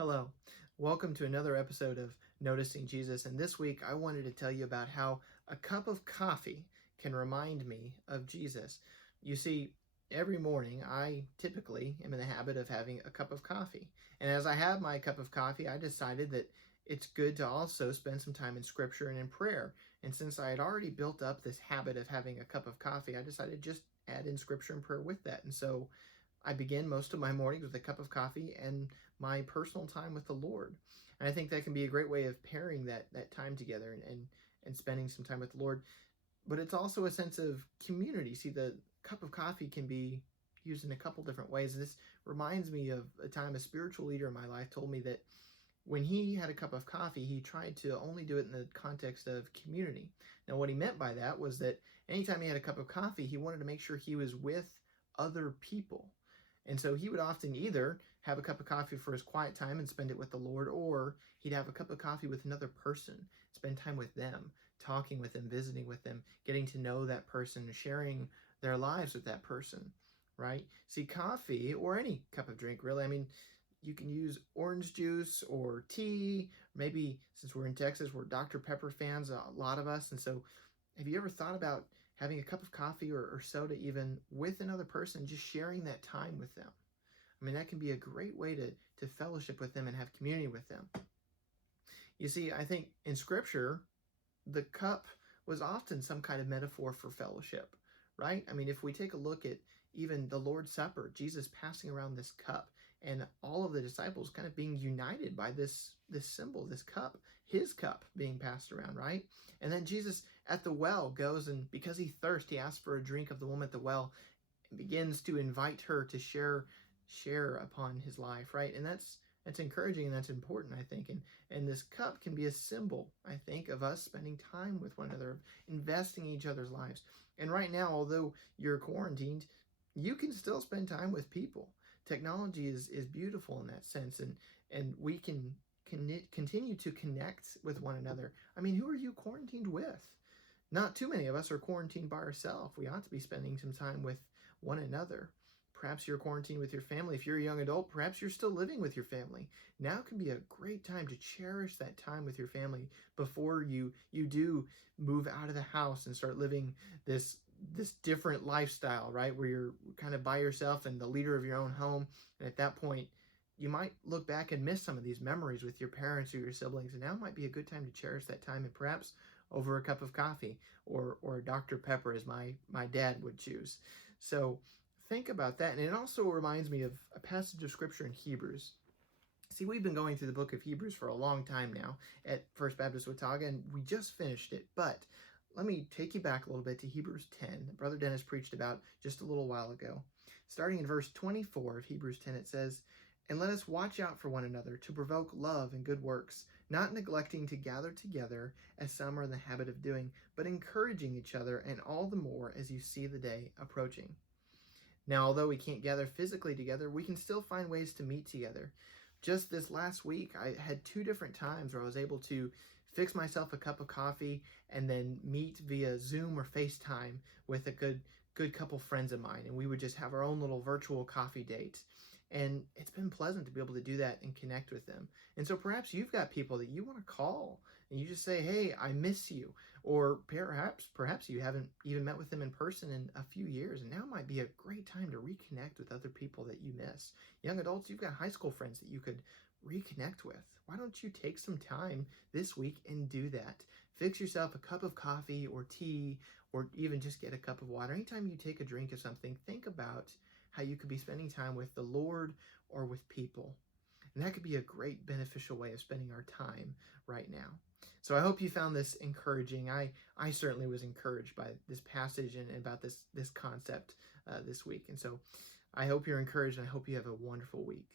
Hello. Welcome to another episode of Noticing Jesus. And this week I wanted to tell you about how a cup of coffee can remind me of Jesus. You see, every morning I typically am in the habit of having a cup of coffee. And as I have my cup of coffee, I decided that it's good to also spend some time in scripture and in prayer. And since I had already built up this habit of having a cup of coffee, I decided to just add in scripture and prayer with that. And so I begin most of my mornings with a cup of coffee and my personal time with the Lord. And I think that can be a great way of pairing that time together and spending some time with the Lord. But it's also a sense of community. See, the cup of coffee can be used in a couple different ways. This reminds me of a time a spiritual leader in my life told me that when he had a cup of coffee, he tried to only do it in the context of community. Now, what he meant by that was that anytime he had a cup of coffee, he wanted to make sure he was with other people. And so he would often either have a cup of coffee for his quiet time and spend it with the Lord, or he'd have a cup of coffee with another person, spend time with them, talking with them, visiting with them, getting to know that person, sharing their lives with that person, right? See, coffee or any cup of drink, really, I mean, you can use orange juice or tea. Maybe since we're in Texas, we're Dr. Pepper fans, a lot of us. And so have you ever thought about having a cup of coffee or soda even with another person, just sharing that time with them? I mean, that can be a great way to fellowship with them and have community with them. You see, I think in Scripture, the cup was often some kind of metaphor for fellowship, right? I mean, if we take a look at even the Lord's Supper, Jesus passing around this cup and all of the disciples kind of being united by this symbol, this cup, his cup being passed around, right? And then Jesus at the well goes and because he thirsts, he asks for a drink of the woman at the well and begins to invite her to share upon his life, right? And that's encouraging and that's important, I think. And this cup can be a symbol, I think, of us spending time with one another, investing in each other's lives. And right now, although you're quarantined, you can still spend time with people. Technology is beautiful in that sense, and we can continue to connect with one another. I mean, who are you quarantined with? Not too many of us are quarantined by ourselves. We ought to be spending some time with one another. Perhaps you're quarantined with your family. If you're a young adult, perhaps you're still living with your family. Now can be a great time to cherish that time with your family before you do move out of the house and start living this different lifestyle, right? Where you're kind of by yourself and the leader of your own home. And at that point, you might look back and miss some of these memories with your parents or your siblings. And now might be a good time to cherish that time and perhaps over a cup of coffee or Dr. Pepper as my dad would choose. So think about that. And it also reminds me of a passage of scripture in Hebrews. See, we've been going through the book of Hebrews for a long time now at First Baptist Watauga, and we just finished it. But let me take you back a little bit to Hebrews 10 that Brother Dennis preached about just a little while ago. Starting in verse 24 of Hebrews 10, it says, "And let us watch out for one another to provoke love and good works, not neglecting to gather together as some are in the habit of doing, but encouraging each other, and all the more as you see the day approaching." Now, although we can't gather physically together, we can still find ways to meet together. Just this last week, I had two different times where I was able to fix myself a cup of coffee and then meet via Zoom or FaceTime with a good couple friends of mine, and we would just have our own little virtual coffee date. And it's been pleasant to be able to do that and connect with them. And so perhaps you've got people that you want to call and you just say, "Hey, I miss you." Or perhaps you haven't even met with them in person in a few years, and now might be a great time to reconnect with other people that you miss. Young adults, you've got high school friends that you could reconnect with. Why don't you take some time this week and do that? Fix yourself a cup of coffee or tea, or even just get a cup of water. Anytime you take a drink of something, think about how you could be spending time with the Lord or with people. And that could be a great beneficial way of spending our time right now. So I hope you found this encouraging. I certainly was encouraged by this passage and about this concept this week. And so I hope you're encouraged, and I hope you have a wonderful week.